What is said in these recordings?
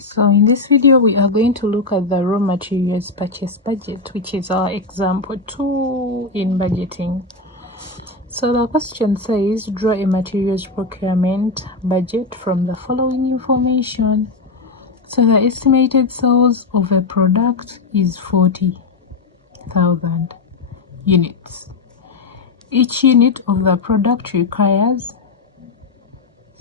So in this video we are going to look at the raw materials purchase budget, which is our example 2 in budgeting. So the question says, draw a materials procurement budget from the following information. So the estimated sales of a product is 40,000 units. Each unit of the product requires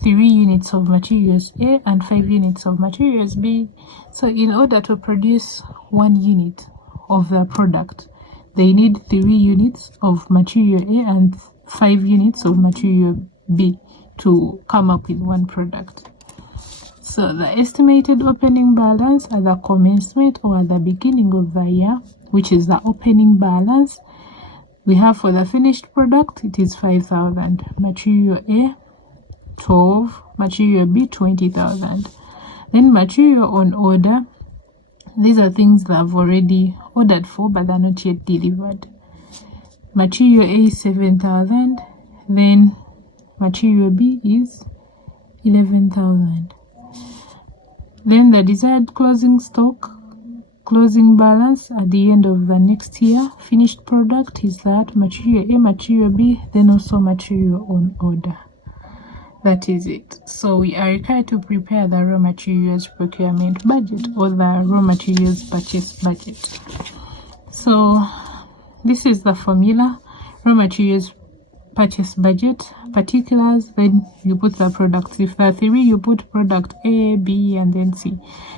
3 units of materials A and 5 units of materials B. So in order to produce 1 unit of the product, they need 3 units of material A and 5 units of material B to come up with 1 product. So the estimated opening balance at the commencement or at the beginning of the year, which is the opening balance, we have for the finished product, it is 5,000. Material A, 12, material B, 20,000. Then material on order, these are things that I've already ordered for but are not yet delivered. Material A is 7,000, then material B is 11,000. Then the desired closing stock, closing balance at the end of the next year, finished product is that material A, material B, then also material on order. That is it. So we are required to prepare the raw materials procurement budget or the raw materials purchase budget. So this is the formula: raw materials purchase budget, particulars, then you put the products. If there are 3, you put product A, B, and then C.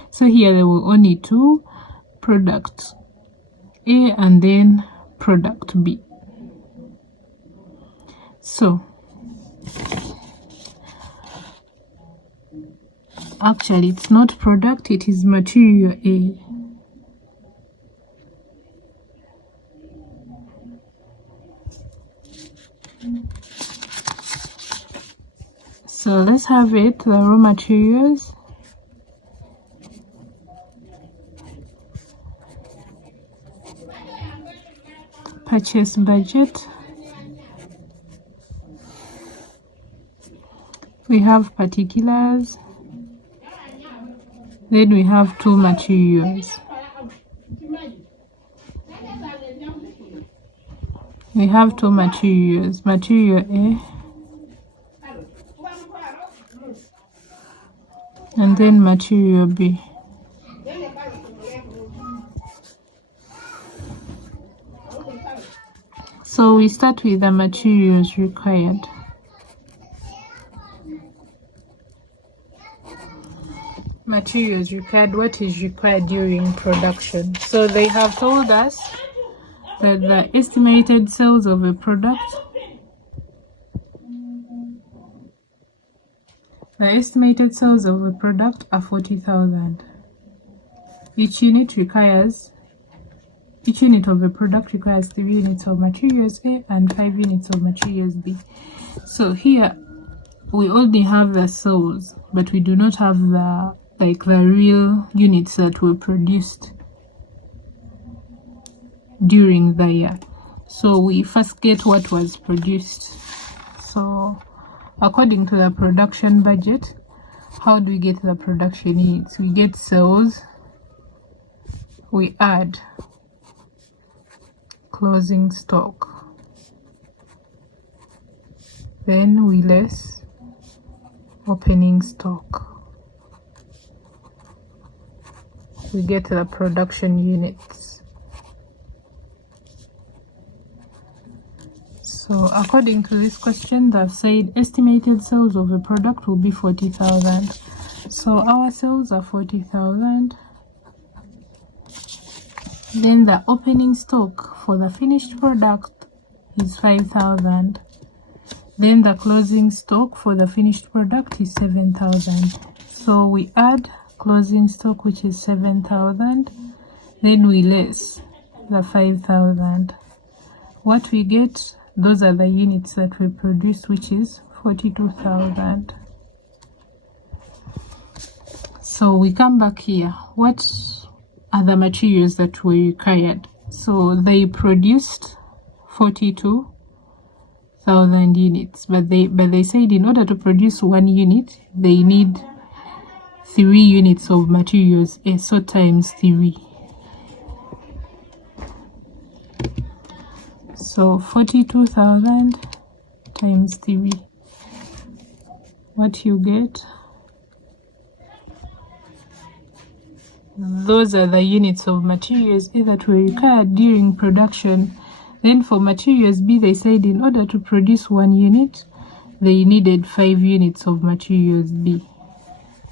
So here there were only 2, product A and then product B. So actually it's not product, it is material A. So let's have it, the raw materials purchase budget. We have particulars, then we have 2 materials. We have 2 materials, material A and then material B. So we start with the materials required. Materials required, what is required during production? So they have told us that the estimated sales of a product, are 40,000. Each unit of a product requires 3 units of materials A and 5 units of materials B. So here we only have the sales, but we do not have the real units that were produced during the year. So we first get what was produced. So according to the production budget, how do we get the production units? We get sales, we add closing stock, then we less opening stock. We get the production units. So according to this question, they've said estimated sales of a product will be 40,000. So our sales are 40,000. Then the opening stock for the finished product is 5,000. Then the closing stock for the finished product is 7,000. So we add closing stock, which is 7,000, then we less the 5,000. What we get, those are the units that we produce, which is 42,000. So we come back here. What are the materials that were required? So they produced 42,000 units, but they said in order to produce 1 unit, they need 3 units of materials A, so times 3. So 42,000 times 3. What you get, those are the units of materials A that were required during production. Then for materials B, they said in order to produce 1 unit, they needed 5 units of materials B.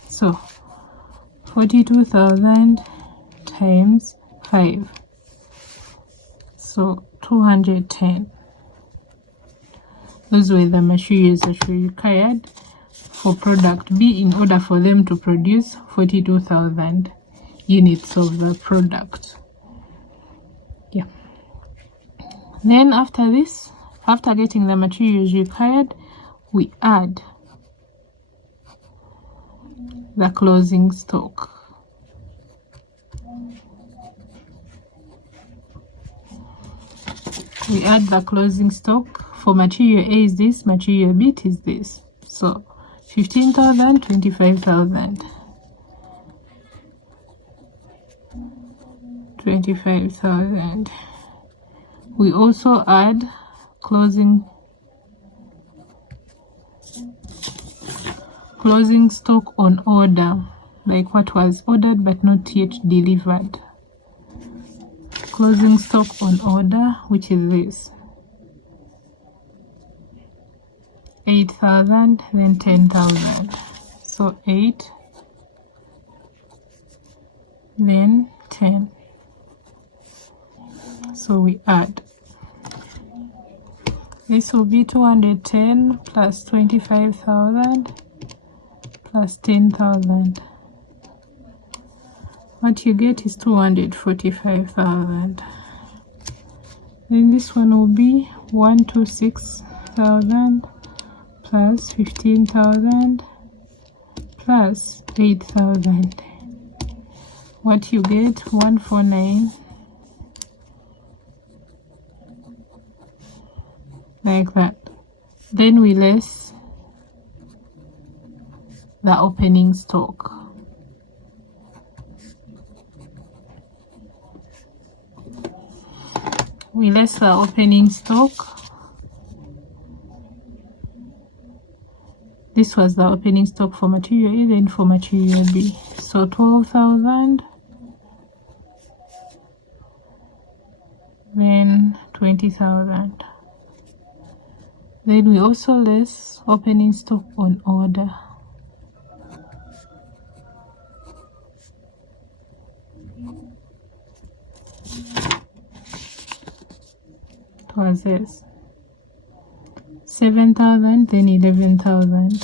So 42,000 times 5. So 210. Those were the materials that were required for product B in order for them to produce 42,000 units of the product. Yeah. Then after this, after getting the materials required, we add the closing stock. We add the closing stock. For material A is this, material B is this. So 15,000, 25,000. 25,000. We also add closing stock on order, like what was ordered but not yet delivered. Closing stock on order, which is this, 8,000, then 10,000. So 8, then 10. So we add. This will be 210 plus 25,000 plus 10,000. What you get is 245,000. Then this one will be 126,000 plus 15,000 plus 8,000. What you get, 149. Like that. Then we less the opening stock. We less the opening stock. This was the opening stock for material A, then for material B. So 12,000, then 20,000. Then we also less opening stock on order. It was this. 7,000, then 11,000.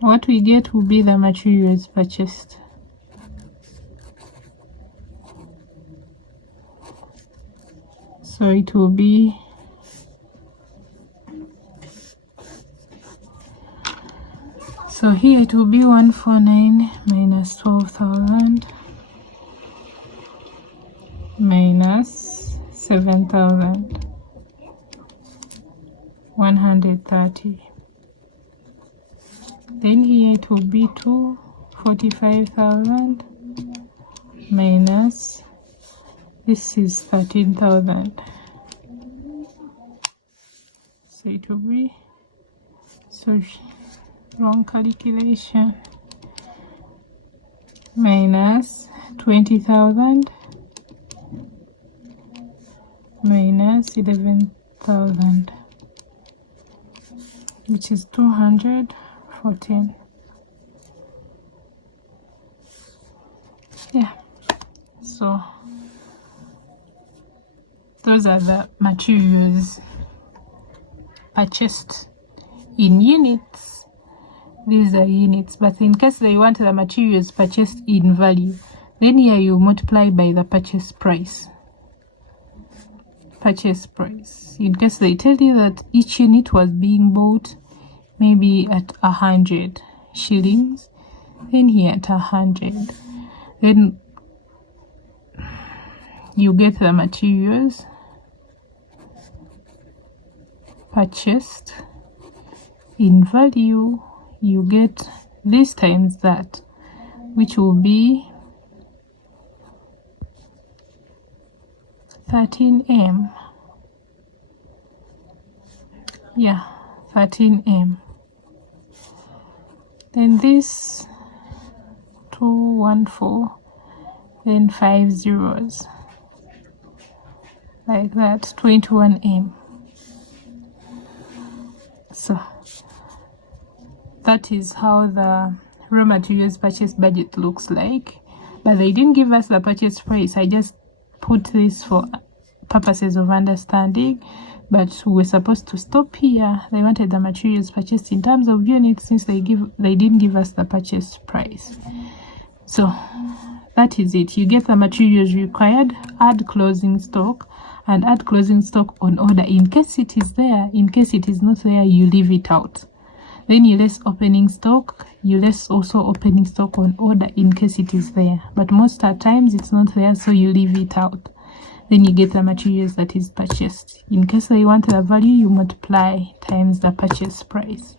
What we get will be the materials purchased. So it will be here it will be 149 minus 12,000 minus 7,000, 130. Then here it will be 245,000 minus, this is 13,000. So it will be, wrong calculation, minus 20,000 minus 11,000, which is 214. Yeah, so those are the materials purchased in units. These are units, but in case they want the materials purchased in value, then here you multiply by the purchase price. Purchase price. In case they tell you that each unit was being bought maybe at 100 shillings, then here at 100, then you get the materials purchased in value, you get this times that, which will be 13M. Yeah, 13M. Then this 214, then 5 zeros, like that, 21M. So that is how the raw materials purchase budget looks like, but they didn't give us the purchase price. I just put this for purposes of understanding, but we were supposed to stop here. They wanted the materials purchased in terms of units, since they didn't give us the purchase price. So that is it. You get the materials required, add closing stock, and add closing stock on order in case it is there. In case it is not there, you leave it out. Then you less opening stock, you less also opening stock on order in case it is there, but most of the times it's not there, so you leave it out. Then you get the materials that is purchased. In case they want the value, you multiply times the purchase price.